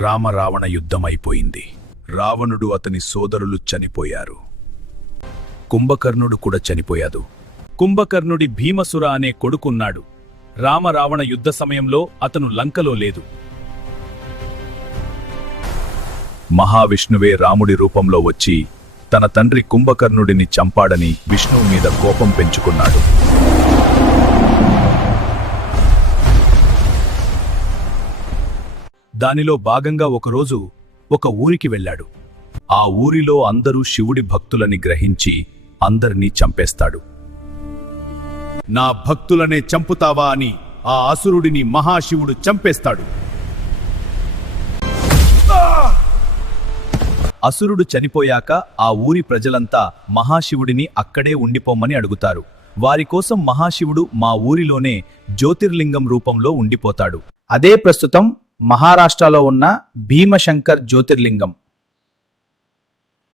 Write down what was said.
రామ-రావణ యుద్ధమైపోయింది. రావణుడు అతని సోదరులు చనిపోయారు. కుంభకర్ణుడు కూడా చనిపోయాడు. కుంభకర్ణుడి భీమసుర అనే కొడుకున్నాడు. రామ-రావణ యుద్ధ సమయంలో అతను లంకలో లేదు. మహావిష్ణువే రాముడి రూపంలో వచ్చి తన తండ్రి కుంభకర్ణుడిని చంపాడని విష్ణువు మీద కోపం పెంచుకున్నాడు. దానిలో భాగంగా ఒకరోజు ఒక ఊరికి వెళ్ళాడు. ఆ ఊరిలో అందరూ శివుడి భక్తులని గ్రహించి అందరినీ చంపేస్తాడు. నా భక్తులనే చంపుతావా అని ఆ అసురుడిని మహాశివుడు చంపేస్తాడు. అసురుడు చనిపోయాక ఆ ఊరి ప్రజలంతా మహాశివుడిని అక్కడే ఉండిపోమ్మని అడుగుతారు. వారి కోసం మహాశివుడు మా ఊరిలోనే జ్యోతిర్లింగం రూపంలో ఉండిపోతాడు. అదే ప్రస్తుతం మహారాష్ట్రలో ఉన్న భీమశంకర్ జ్యోతిర్లింగం.